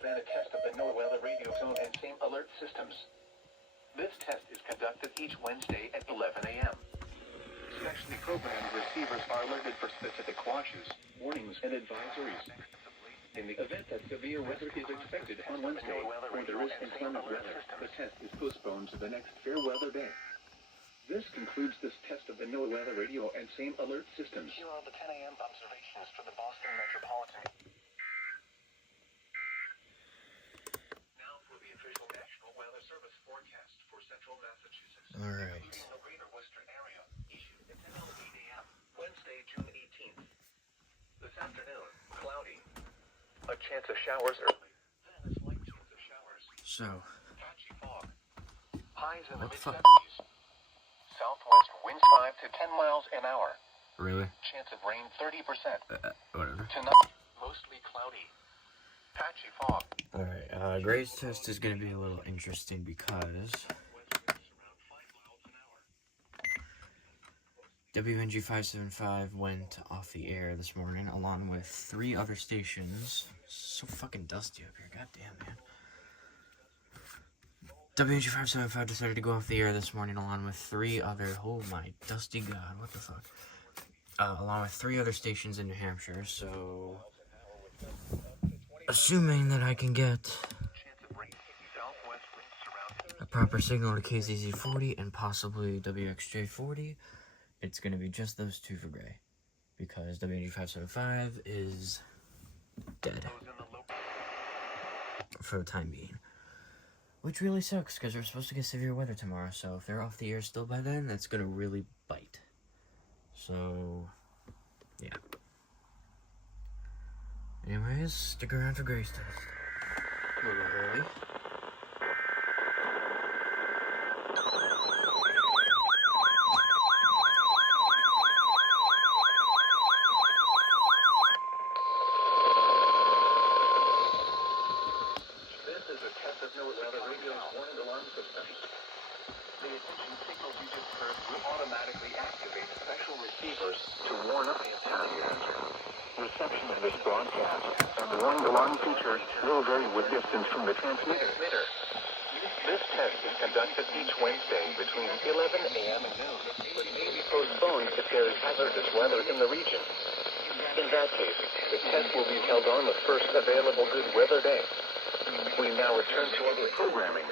been a test of the NOAA radio zone and same alert systems. This test is conducted each Wednesday at 11 a.m. Specially programmed receivers are alerted for specific watches, warnings, and advisories. In the event that severe weather is expected on Wednesday, or there is inclement weather, the test is postponed to the next fair weather day. This concludes this test of the NOAA radio and same alert systems. Here are the 10 a.m. observations for the Boston metropolitan. Now for the official National Weather Service forecast for central Massachusetts. All right. Including the greater western area, issued at 10:08 a.m. Wednesday, June 18th. This afternoon, cloudy. A chance of showers early. Then a slight chance of showers. So, Patchy fog. Highs in the what the fuck? mid-70s. Southwest winds 5 to 10 miles an hour. Really? Chance of rain 30%. Whatever. Tonight, mostly cloudy. Patchy fog. Alright, Gray's test is going to be a little interesting because WNG 575 went off the air this morning along with 3 other stations. So fucking dusty up here, goddamn, man. WNG 575 decided to go off the air this morning along with 3 other, oh my dusty god, what the fuck. Along with 3 other stations in New Hampshire, so assuming that I can get a proper signal to KZZ 40 and possibly WXJ 40, it's going to be just those 2 for Gray, because WNG 575 is dead for the time being. Which really sucks, because we're supposed to get severe weather tomorrow, so if they're off the air still by then, that's going to really bite. So, yeah. Anyways, stick around for Gray's test. A little early. Reception of this broadcast and the warning alarm feature will vary with distance from the transmitter. This test is conducted each Wednesday between 11 a.m. and noon, but may be postponed if there is hazardous weather in the region. In that case, the test will be held on the first available good weather day. We now return to other programming.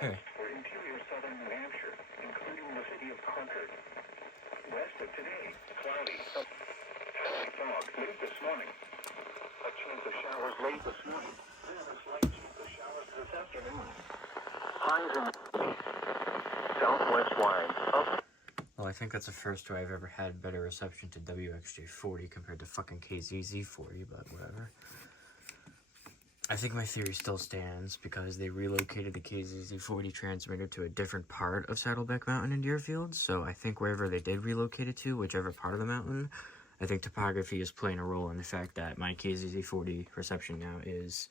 Okay. For interior southern New Hampshire, including the city of Concord. West of today, cloudy. Fog late this morning. A chance of showers late this morning. Then a slight chance of showers this afternoon. Highs in the southwest winds up. Well, I think that's the first where I've ever had better reception to WXJ 40 compared to fucking KZZ 40, but whatever. I think my theory still stands because they relocated the KZZ 40 transmitter to a different part of Saddleback Mountain in Deerfield, so I think wherever they did relocate it to, whichever part of the mountain, I think topography is playing a role in the fact that my KZZ 40 reception now is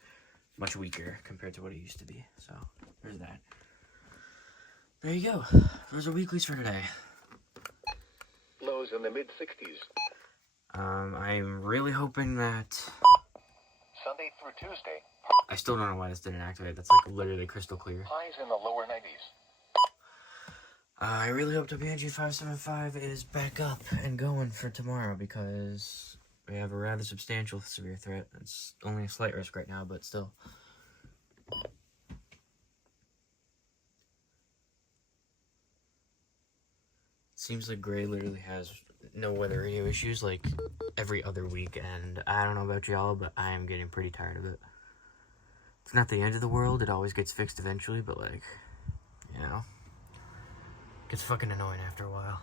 much weaker compared to what it used to be, so there's that. There you go. Those are weeklies for today. Lows in the mid-60s. I'm really hoping that... Sunday through Tuesday. I still don't know why this didn't activate. That's like literally crystal clear. Highs in the lower 90s. I really hope WNG 575 is back up and going for tomorrow because we have a rather substantial severe threat. It's only a slight risk right now, but still. Seems like Gray literally has no weather radio issues like every other week, and I don't know about y'all, but I am getting pretty tired of it. It's not the end of the world, it always gets fixed eventually, but like, you know, it gets fucking annoying after a while.